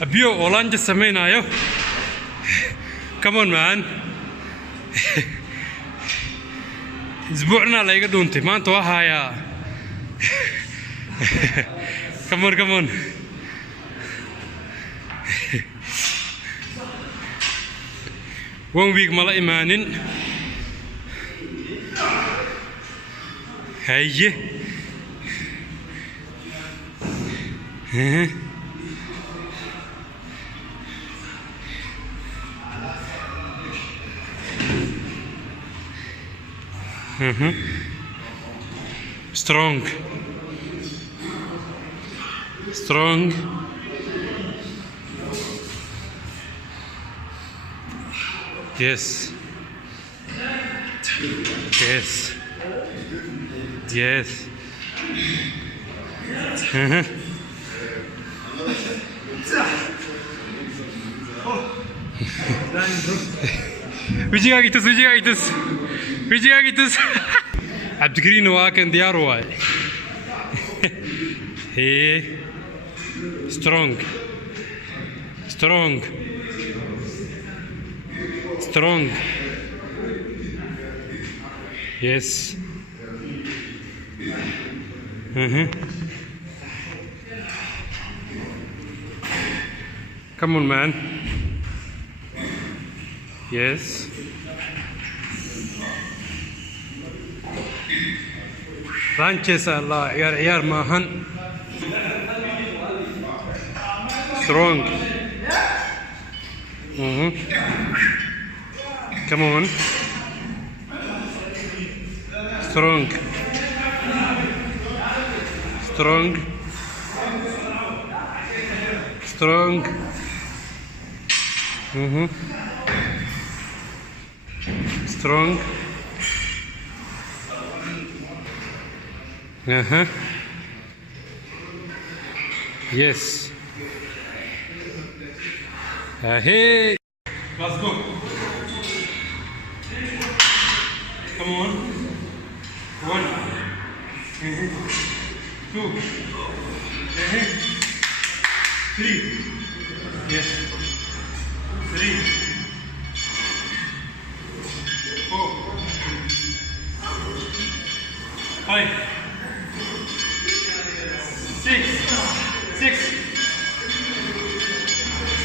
Abio olanja samaynayo. Come on man. اسبوعنا لا يقدونتي ما انت وهايا. Come on, come on. One week mala imanin. Haye. Strong. Strong. Yes. Yes. Yes. وجهك يتس وجهك يتس وجهك يتس عبد الكريم واكن ديار واي هي strong strong strong yes come on man yes ranches Allah عيار ماهن strong come on strong strong strong strong yes hey let's go come on 1 2 3 yes 3 4 5 6 6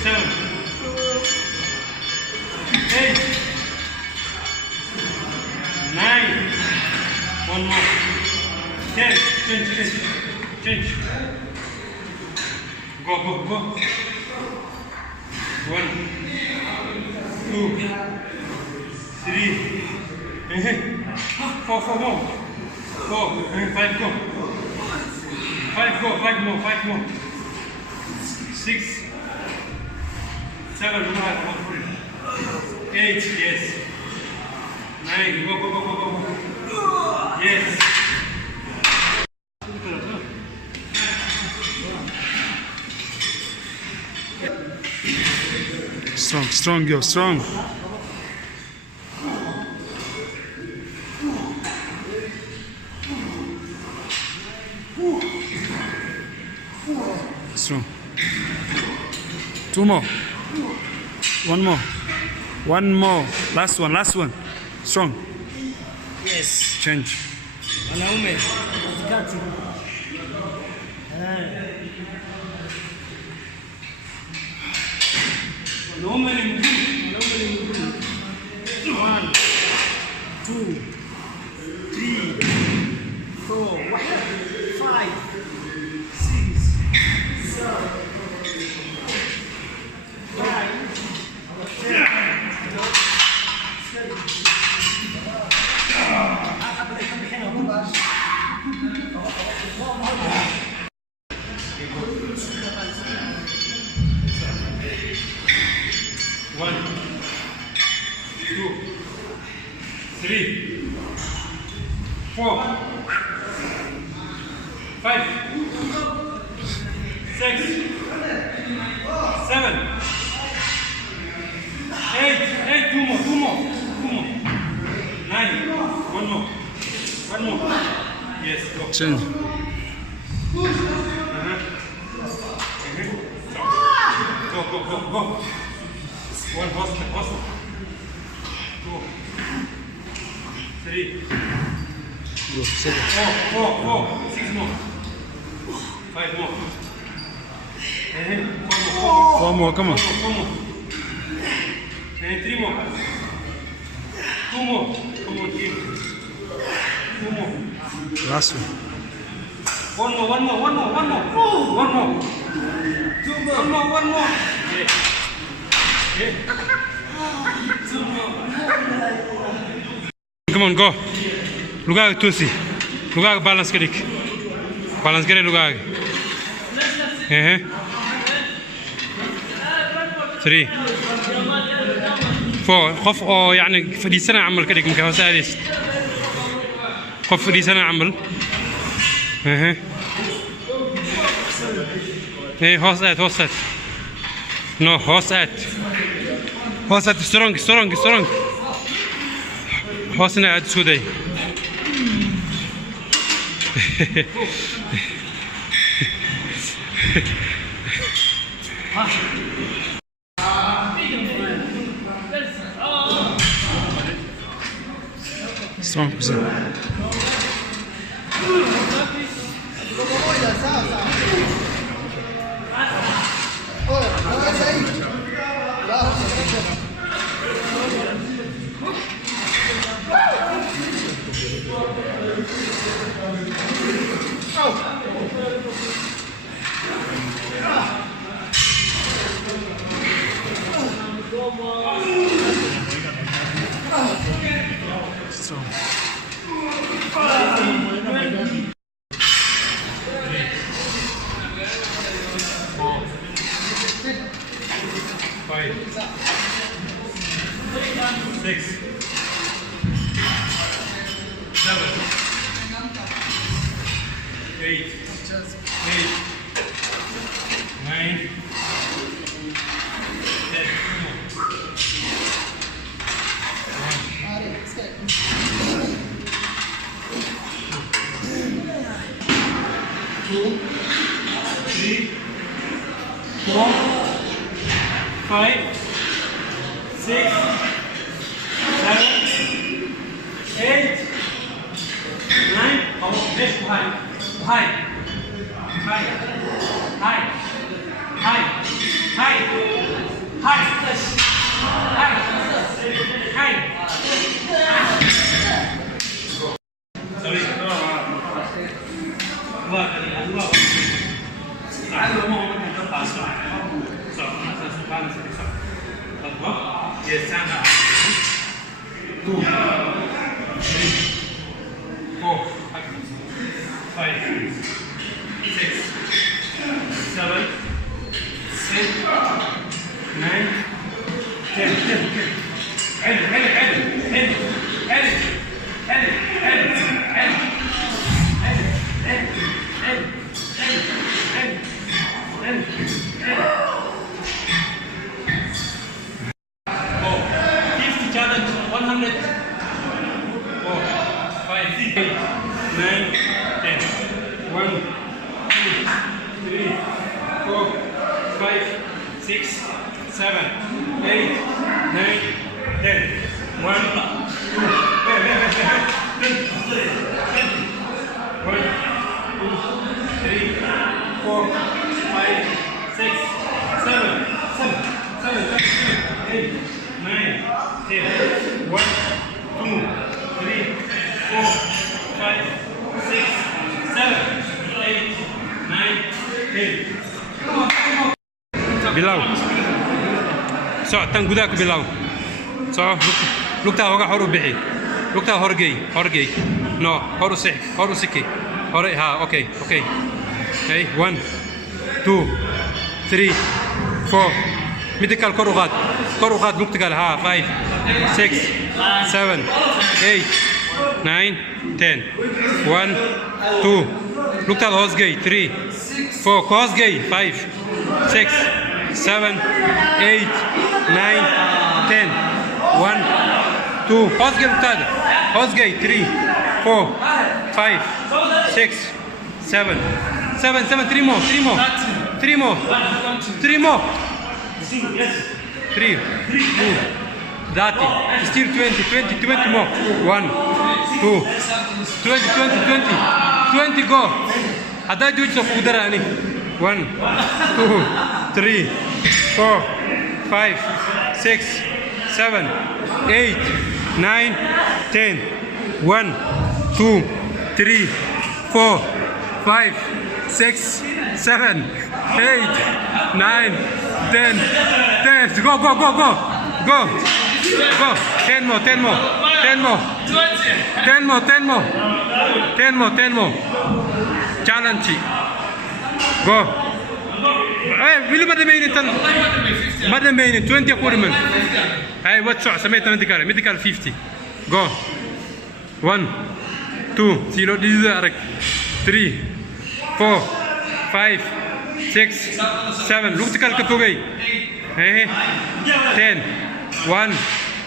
7 8 9 one more 10 change go 1 2 3 4 more 5 go 5 more 6 7 8 yes 9 go yes strong yo strong strong 2 more 1 more last one strong yes change wanaume katikati wanaume ni mguu 1 2 3 4 5 1 2 3 4 5 6 7 8 2 more 9 1 more yes go change go. Seven. 4, 6 more. 5 more. And 4 more, come on. 4 more. And 3 more. 2 more. Come on, team. 2 more. Last one. 1 more. 2 more. 1 more. Yeah. Come on, go. Lugaaga toosi. Lugaaga balance ka dhig. Balance garee lugaaga. 3 4 qof oo yani fadhiisana camal ka dhig marka hoos aadaysid. qof fadhiisana camal. hoos aad. No, hoos aad. Strong. Hoosna aad isku day. Strong position. Strong. 5, 6, 7, 8, 9, 2, 3, 4, 5, 6, 7, 8, 9. Come on, let's go high. Yes, stand up. 2, 3, 4, 5, 6, 7, 8, 9, 10. Challenge 100. 4, 5, 6, 8, 9, 10. 1, 2, 3, 4, 5, 6, 7, 8, 9, 10. 1, 2, 3, 4, 5, 6, 7, 8, 9, 10. 1, 2, 3, 4, 5, 6, 7, 8, 9, 10. Bilaw. Socotaan gudaha ku bilaw. Lugtaa hoga hor u bixi. Lugtaa horgey. No, hor u siki. Hore, okay. Okay, 1, 2, 3, 4. Midikal kor u qaad lugta kale. 5, 6, 7, 8, 9, 10. 1, 2. Lugtaada hoos gey. 3, 4. Hoos gey. 5, 6, 7, 8, 9, 10. 1, 2. Hoos gey lugtaada. Hoos gey. 3, 4, 5, 6, 7. 3 more. 3 more. 3, 2, 30. Still 20 more. 1, 2 20 go هدا جوج قدراني 1 2 3 4 5 6 7 8 9 10 1 2 3 4 5 6 7 8 9 10 go 10 more 10 more challenge go will ماذا مين 20 أقول هاي واتسع سميتنا ميديكال 50 go 1 2 0 ديزارك 3 4 5 6 7 look تكال كتوغي hey 10 1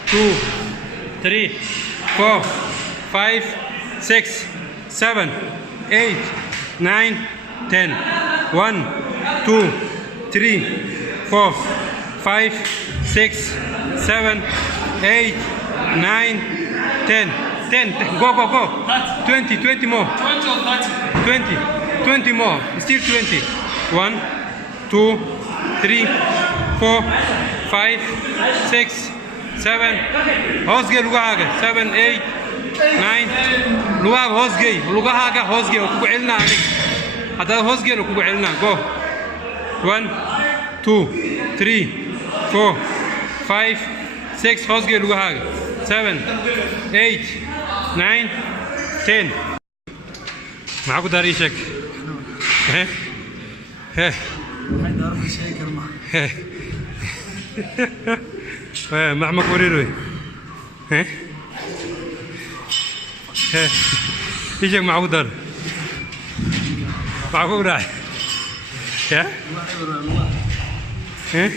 2 3 4 5 6 7 8 9 10 1 2 3 4 5 6 7 8 9 10 go 20 more 20 more still 20 1 2 3 4 5 6 7 هوسجي لغاها 7 8 9 لغاها هوسجي وكوعلنا عليك هذا هوسجي وكوعلنا go 1 2 3 4 5 6 هوسجي لغاها 7 8 9 10 معاكو داريشك ها حد عرف الشيكر ها مع مكوريروي ها ايشك معاكو دار معاكو راح ها ها